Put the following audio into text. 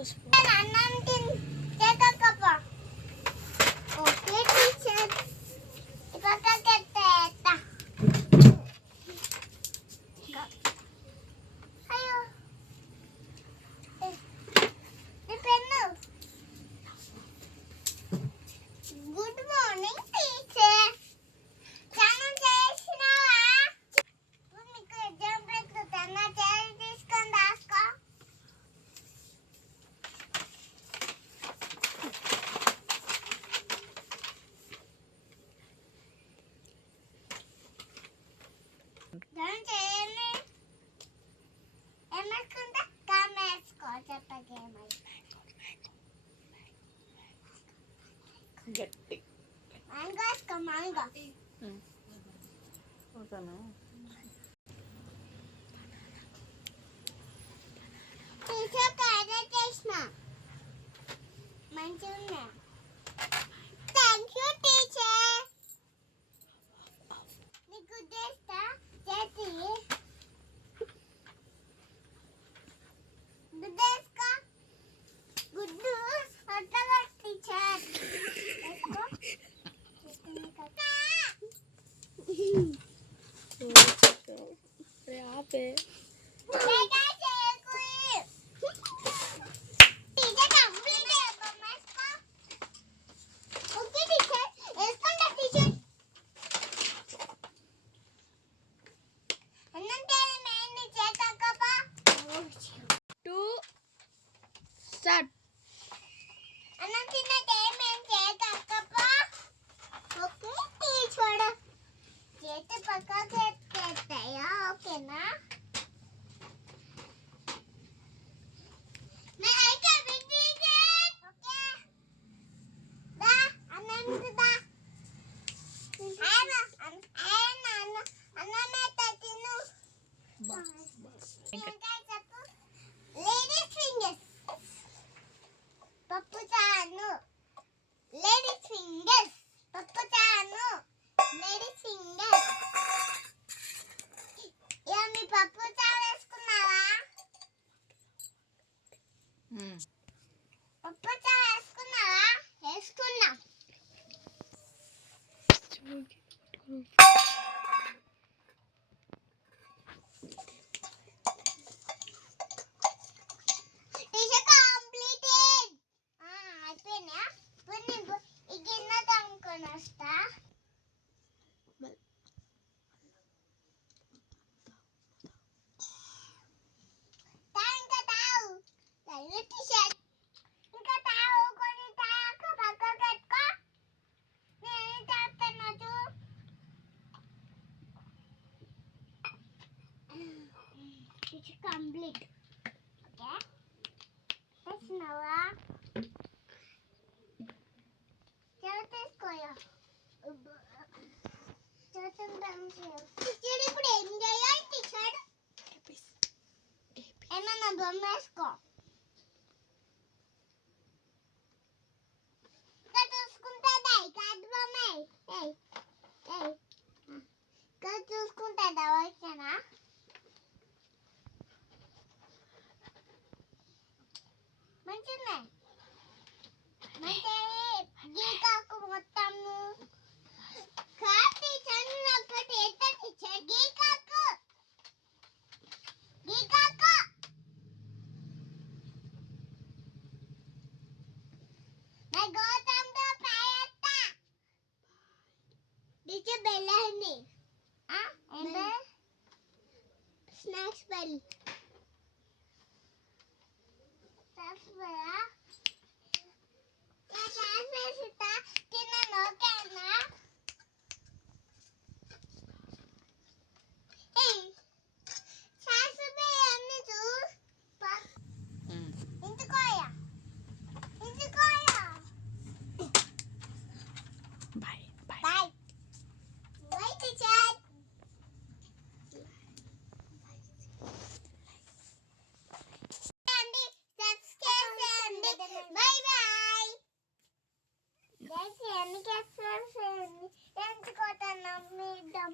అన్నం తినకపో. Okay teacher. పక్కకెత్తా. అయ్యో నీ పెన్ను. Good morning teacher. స్నానం చేసినావా? మీకు ఎగ్జామ్ పెట్టుతున్నా. చేయి తీసుకొని రాసుకో. దాని చేయండి. ఏమేసుకుంటా? కామేసుకో. చెప్పకేమై గట్టి మ్యాంగో వేసుకో. మ్యాంగో ఓకేనా? టీచర్ క్యారెట్ చేసిన మంచిగా ఉన్నా. Thank you teacher. నీకు చేస్తా చేతి గుడ్డేసుకో. గుడ్డు అట్టగా టీచర్ వేసుకో. ఆపే టూ స్టార్ట్. ఓకేనా? Ladies fingers. పప్పు చాను. Ladies fingers. పప్పు చాను. Ladies fingers. ఇక మీ పప్పు చారు వేసుకున్నావా? పప్పు చారు వేసుకున్నావా? వేసుకున్నా. Teacher completed. అయిపోయినా? ఈ గిన్నె తమ్ముకొని వస్తా. ఇంకా తావు. టీచర్ ఇంకా తావు. కొన్ని తాక పక్కకు పెట్టుకో. నేను తాగుతాను చూ. Teacher complete. ఓకే తెచ్చినావా? తీసుకోయా. టీచర్ ఇప్పుడు ఏం చేయాలి టీచర్? ఏమన్నా బొమ్మ వేసుకో. ఇంకా చూసుకుంటుందా? కాదు బొమ్మ ఇంకా చూసుకుంటుందా? ఓకేనా? మంచిగున్నాయి. మంచి గీకాకు మొత్తము. కాపీ చన్నప్పటి ఎట్ట టీచర్ గీకాకు. గీకాకు. నా గౌతమ్తో పాయత్త. టీచర్ బెల్ అయింది. ఏంటి? Snacks bell. స్నాక్స్ బెల్లా? నా స్నాక్స్ వేసిస్తా. తిన్నాను ఓకేనా? స్నాక్స్ బెల్ అన్ని చూ. ఇంచుకోయా. ఇంచుకోయా. Bye bye. Bye. Bye teacher. Subscribe చేయండి. Bye bye. దయచేసి ఎన్ని క్యాప్చర్ చేయండి. ఎంచుకోతాను మీద్దాం.